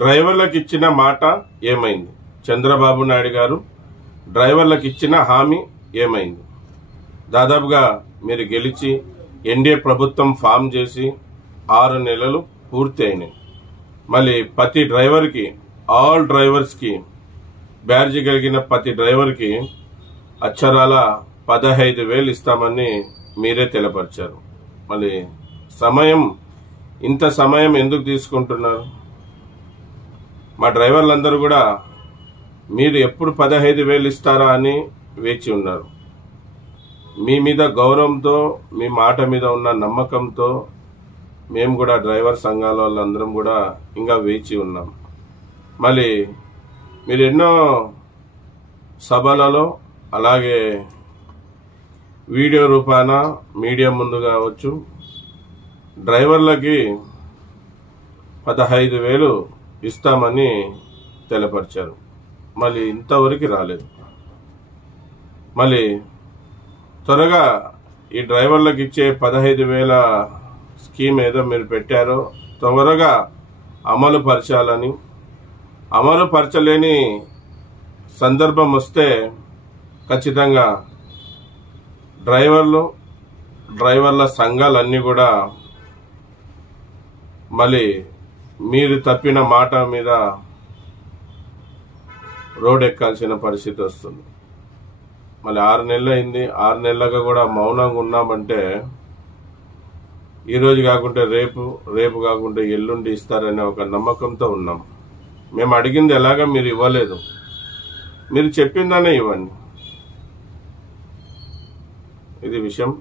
డ్రైవర్లకు ఇచ్చిన మాట ఏమైంది? చంద్రబాబు నాయుడు గారు డ్రైవర్లకు ఇచ్చిన హామీ ఏమైంది? దాదాపుగా మీరు గెలిచి ఎన్డీఏ ప్రభుత్వం ఫామ్ చేసి 6 నెలలు పూర్తి అయినాయి. మళ్ళీ ప్రతి డ్రైవర్కి, ఆల్ డ్రైవర్స్కి, బ్యాడ్జ్ కలిగిన ప్రతి డ్రైవర్కి అక్షరాల 15,000 ఇస్తామని మీరే తెలపరిచారు. మళ్ళీ ఇంత సమయం ఎందుకు తీసుకుంటున్నారు? మా డ్రైవర్లందరూ కూడా మీరు ఎప్పుడు 15,000 ఇస్తారా అని వేచి ఉన్నారు. మీ మీద గౌరవంతో, మీ మాట మీద ఉన్న నమ్మకంతో మేము కూడా డ్రైవర్ సంఘాల వాళ్ళందరం కూడా ఇంకా వేచి ఉన్నాం. మళ్ళీ మీరు ఎన్నో సభలలో, అలాగే వీడియో రూపాన మీడియా ముందు కావచ్చు, డ్రైవర్లకి 15,000 ఇస్తామని తెలపరిచారు. మళ్ళీ ఇంతవరకు రాలేదు. మళ్ళీ త్వరగా ఈ డ్రైవర్లకు ఇచ్చే 15,000 స్కీమ్ ఏదో మీరు పెట్టారో త్వరగా అమలు పరచాలని, అమలు పరచలేని సందర్భం వస్తే ఖచ్చితంగా డ్రైవర్ల సంఘాలన్నీ కూడా మళ్ళీ మీరు తప్పిన మాట మీద రోడ్ ఎక్కాల్సిన పరిస్థితి వస్తుంది. మళ్ళీ 6 నెలలు అయింది. 6 నెలలుగా కూడా మౌనంగా ఉన్నామంటే ఈరోజు కాకుంటే రేపు కాకుంటే ఎల్లుండి ఇస్తారనే ఒక నమ్మకంతో ఉన్నాం. మేము అడిగింది ఎలాగా మీరు ఇవ్వలేదు. మీరు చెప్పిందనే ఇవ్వండి. ఇది విషయం.